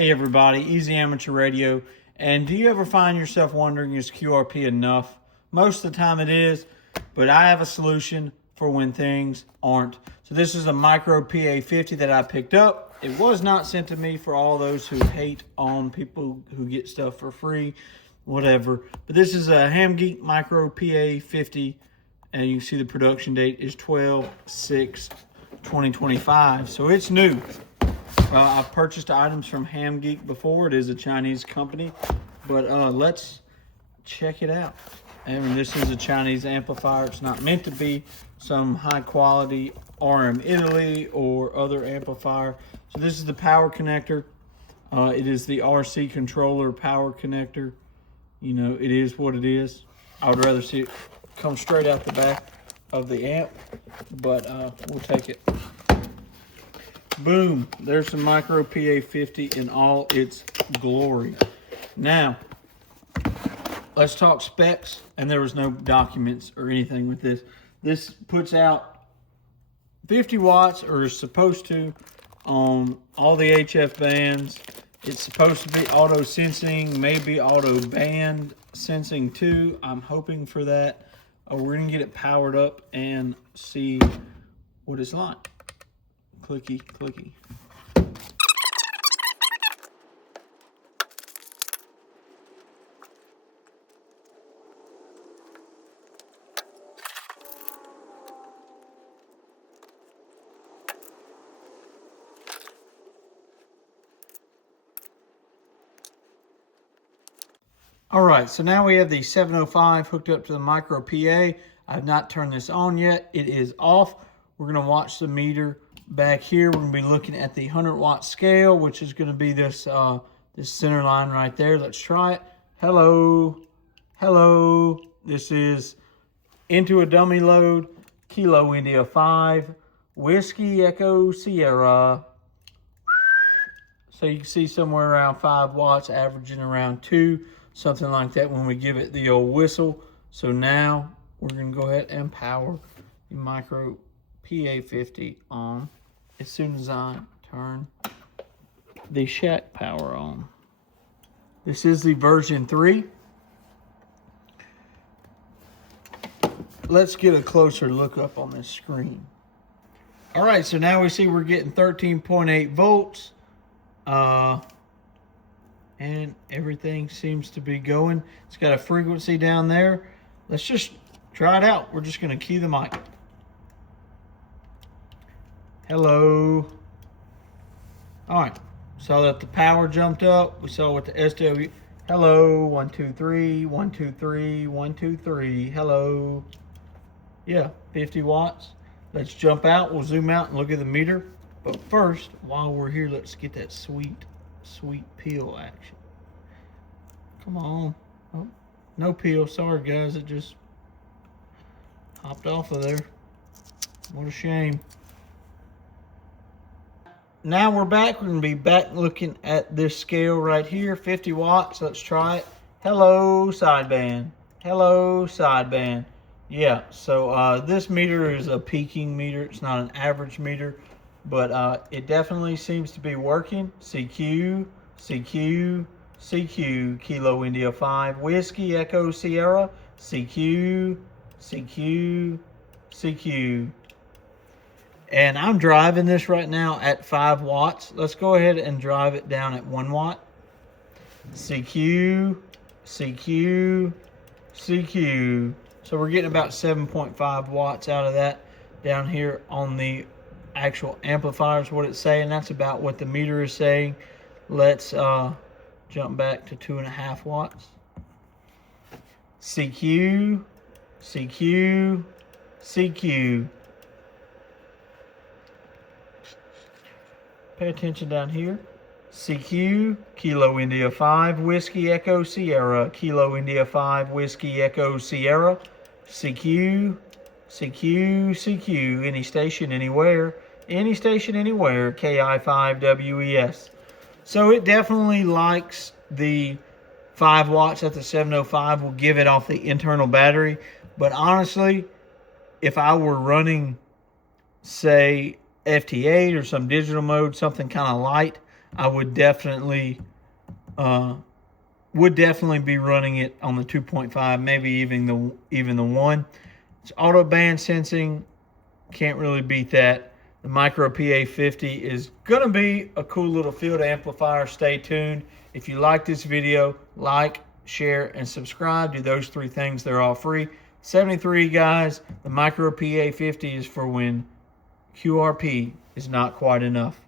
Hey everybody, Easy Amateur Radio. And do you ever find yourself wondering, is QRP enough? Most of the time it is, but I have a solution for when things aren't. So this is a micro PA50 that I picked up. It was not sent to me for all those who hate on people who get stuff for free, whatever. But this is a Ham Geek micro PA50, and you can see the production date is 12/6/2025. So it's new. I've purchased items from Ham Geek before. It is a Chinese company, but let's check it out. I mean, this is a Chinese amplifier. It's not meant to be some high quality RM Italy or other amplifier. So this is the power connector. It is the RC controller power connector. You know, it is what it is. I would rather see it come straight out the back of the amp, but we'll take it. Boom, there's some micro PA50 in all its glory. Now, let's talk specs, and there was no documents or anything with this. This puts out 50 watts, or is supposed to, on all the HF bands. It's supposed to be auto sensing, maybe auto band sensing too. I'm hoping for that. We're gonna get it powered up and see what it's like. Clicky, clicky. All right, so now we have the 705 hooked up to the micro PA. I've not turned this on yet. It is off. We're gonna watch the meter back here. We're gonna be looking at the 100-watt scale, which is gonna be this this center line right there. Let's try it. Hello, hello. This is into a dummy load, Kilo India 5, Whiskey Echo Sierra. So you can see somewhere around 5 watts, averaging around 2, something like that when we give it the old whistle. So now we're gonna go ahead and power the micro PA50 on as soon as I turn the shack power on. This is the version 3. Let's get a closer look up on this screen. All right, so now we see we're getting 13.8 volts. And everything seems to be going. It's got a frequency down there. Let's just try it out. We're just gonna key the mic. Hello. All right, saw that the power jumped up. We saw what the SW, hello, 1, 2, 3, 1, 2, 3, 1, 2, 3, hello. Yeah, 50 watts. Let's jump out, we'll zoom out and look at the meter. But first, while we're here, let's get that sweet peel action. Come on. Oh, no peel, sorry guys, it just hopped off of there. What a shame. Now we're back. We're going to be back looking at this scale right here, 50 watts. Let's try it. Hello, sideband. Hello, sideband. Yeah, so this meter is a peaking meter. It's not an average meter, but it definitely seems to be working. CQ, CQ, CQ, Kilo India 5, Whiskey Echo Sierra, CQ, CQ, CQ. And I'm driving this right now at 5 watts. Let's go ahead and drive it down at 1 watt. CQ, CQ, CQ. So we're getting about 7.5 watts out of that down here on the actual amplifier is what it's saying. That's about what the meter is saying. Let's jump back to 2.5 watts. CQ, CQ, CQ. Pay attention down here. CQ, Kilo India 5, Whiskey Echo Sierra, Kilo India 5, Whiskey Echo Sierra, CQ, CQ, CQ, any station, anywhere, KI5WES. So it definitely likes the 5 watts at the 705. We'll give it off the internal battery. But honestly, if I were running, say, FT8 or some digital mode, something kind of light, I would definitely be running it on the 2.5, maybe even the 1. It's auto band sensing, can't really beat that. The micro PA50 is gonna be a cool little field amplifier. Stay tuned. If you like this video, like, share, and subscribe. Do those 3 things, they're all free. 73 guys, the micro PA50 is for when QRP is not quite enough.